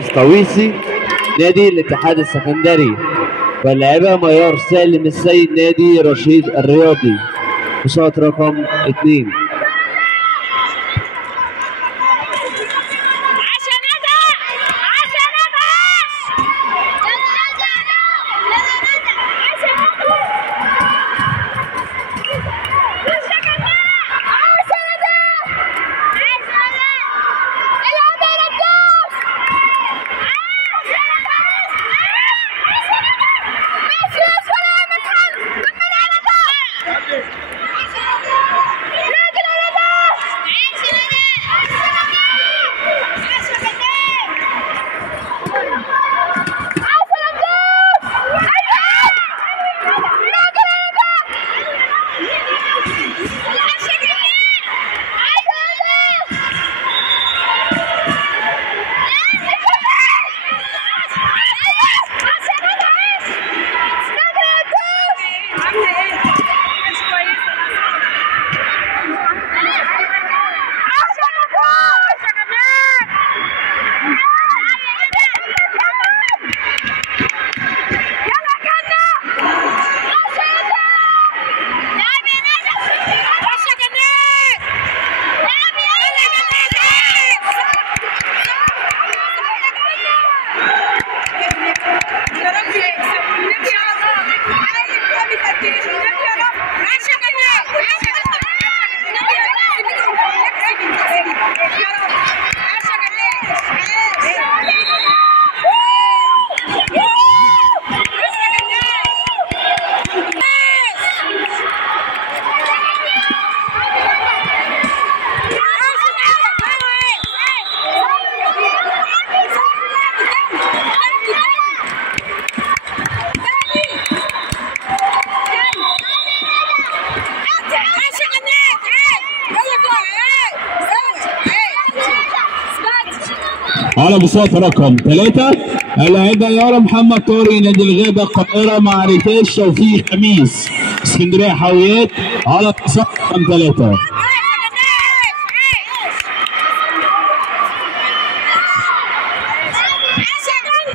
طويسي نادي الاتحاد السكندري، واللاعبة ميار سالم السيد نادي رشيد الرياضي، وشوط رقم 2. على بساط رقم 3 اللاعبة يارا محمد طارق نادي الغابة القاهرة مع ريتاش توفيق خميس اسكندرية حاويات على بساط رقم 3.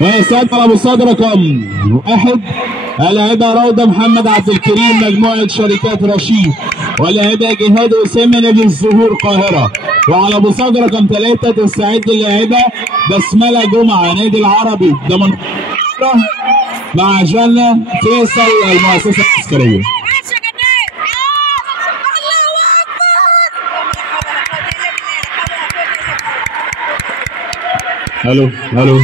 ويسعد على بساط رقم 1 اللاعبة روضة محمد عبد الكريم مجموعة شركات رشيد، واللاعبة جهاد أسامة نادي الزهور القاهرة. وعلى بساط رقم 3 تستعد اللاعبة بسملة جمعة نادي العربي ضمن مع جنة فيصل المؤسسة العسكرية. الو